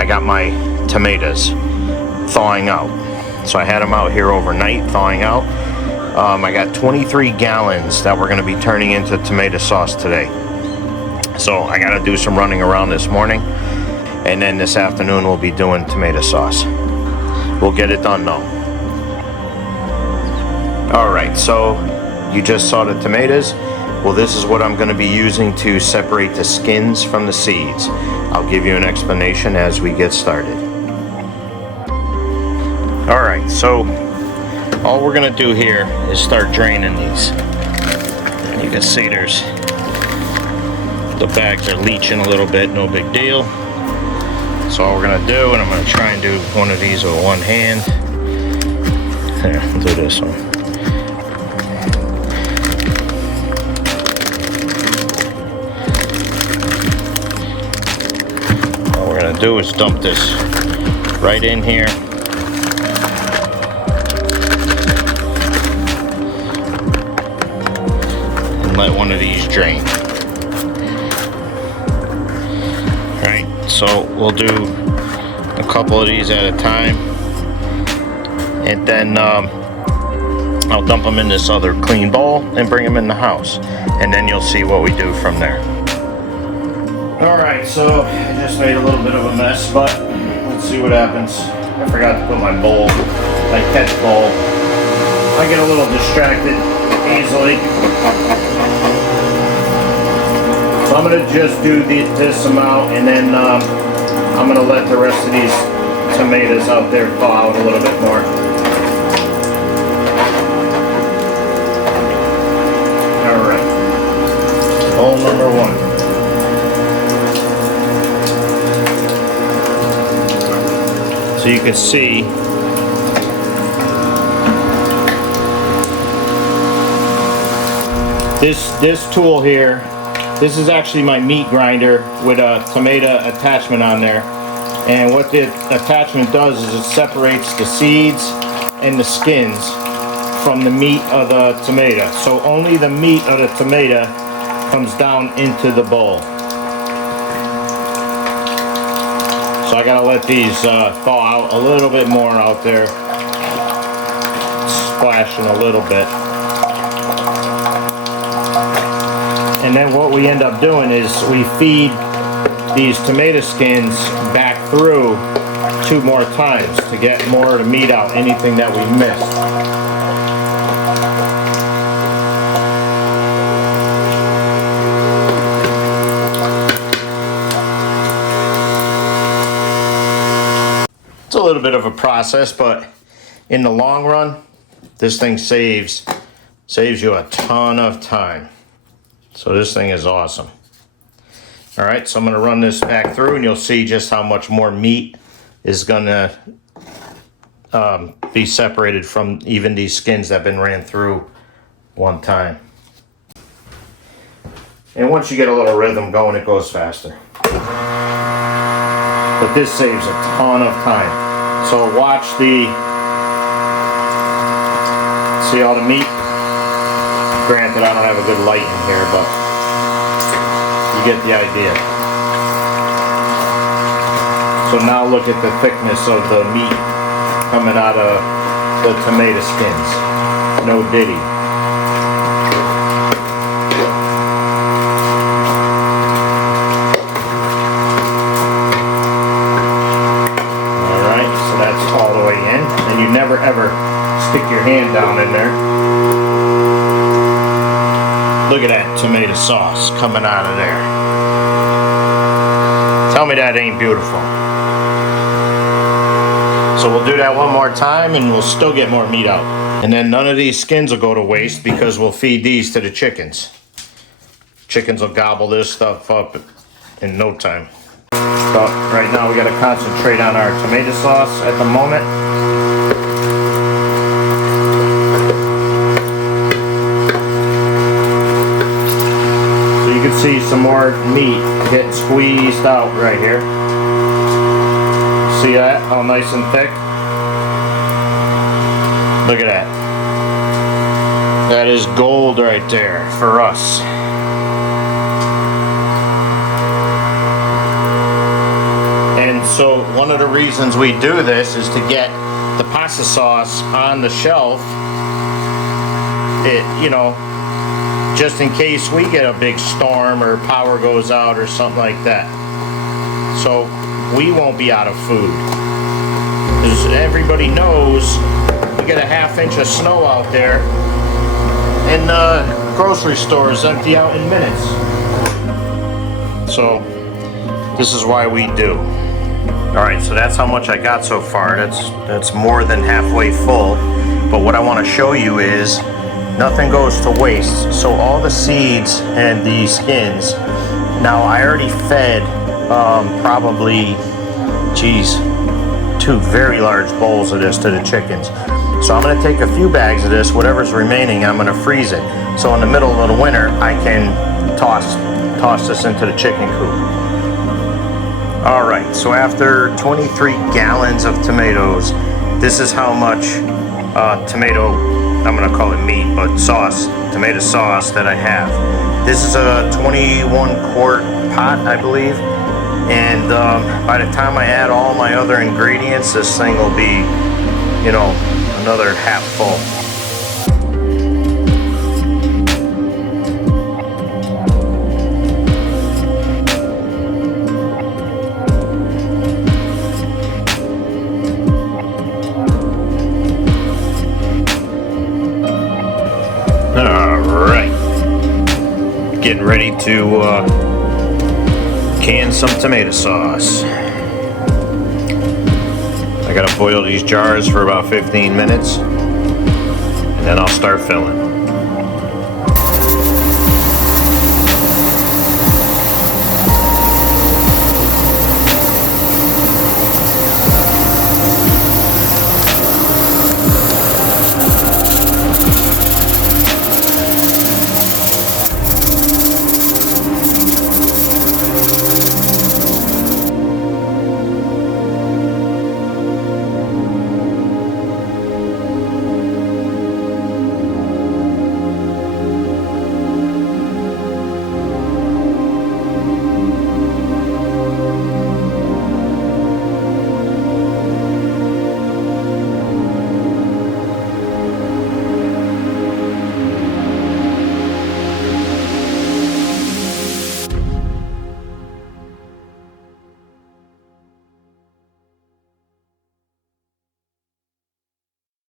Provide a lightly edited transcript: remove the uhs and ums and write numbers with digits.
I got my tomatoes thawing out. So I had them out here overnight thawing out. I got 23 gallons that we're going to be turning into tomato sauce today. So I got to do some running around this morning, and then this afternoon we'll be doing tomato sauce. We'll get it done though. Alright, so you just saw the tomatoes. Well, this is what I'm going to be using to separate the skins from the seeds. I'll give you an explanation as we get started. Alright, so all we're going to do here is start draining these. And you can see the bags are leaching a little bit, no big deal. So all we're going to do, and I'm going to try and do one of these with one hand. Here, I'll do this one. Do is dump this right in here. And let one of these drain. Alright, so we'll do a couple of these at a time. And then I'll dump them in this other clean bowl and bring them in the house. And then you'll see what we do from there. Alright, so I just made a little bit of a mess, but let's see what happens. I forgot to put my bowl, my catch bowl. I get a little distracted easily. So I'm going to just do this amount, and then I'm going to let the rest of these tomatoes out there thaw out a little bit more. Alright, bowl number one. So you can see this tool here, this is actually my meat grinder with a tomato attachment on there. And what the attachment does is it separates the seeds and the skins from the meat of the tomato. So only the meat of the tomato comes down into the bowl. So I gotta let these thaw out a little bit more out there. Splashing a little bit. And then what we end up doing is we feed these tomato skins back through 2 more times to get more of the meat out, anything that we missed. It's a little bit of a process, but in the long run, this thing saves you a ton of time. So this thing is awesome. All right, so I'm going to run this back through, and you'll see just how much more meat is going to be separated from even these skins that have been ran through one time. And once you get a little rhythm going, it goes faster. But this saves a ton of time. So watch see all the meat? Granted, I don't have a good light in here, but you get the idea. So now look at the thickness of the meat coming out of the tomato skins. No ditty. Alright, so that's all the way in. And you never ever stick your hand down in there. Look at that tomato sauce coming out of there. Tell me that ain't beautiful. So we'll do that one more time and we'll still get more meat out. And then none of these skins will go to waste because we'll feed these to the chickens. Chickens will gobble this stuff up in no time. So right now we got to concentrate on our tomato sauce at the moment. You can see some more meat getting squeezed out right here. See that? How nice and thick? Look at that. That is gold right there for us. And so the reasons we do this is to get the pasta sauce on the shelf. You know, just in case we get a big storm or power goes out or something like that. So we won't be out of food. As everybody knows, we get a ½ inch of snow out there and grocery stores empty out in minutes. So this is why we do. Alright, so that's how much I got so far. That's more than halfway full. But what I want to show you is nothing goes to waste. So all the seeds and the skins, now I already fed probably, geez, 2 very large bowls of this to the chickens. So I'm going to take a few bags of this, whatever's remaining, I'm going to freeze it. So in the middle of the winter, I can toss this into the chicken coop. Alright, so after 23 gallons of tomatoes, this is how much tomato, I'm going to call it meat, but sauce, tomato sauce that I have. This is a 21 quart pot, I believe. And by the time I add all my other ingredients, this thing will be, you know, another half full. Alright. Getting ready to can some tomato sauce. I gotta boil these jars for about 15 minutes and then I'll start filling.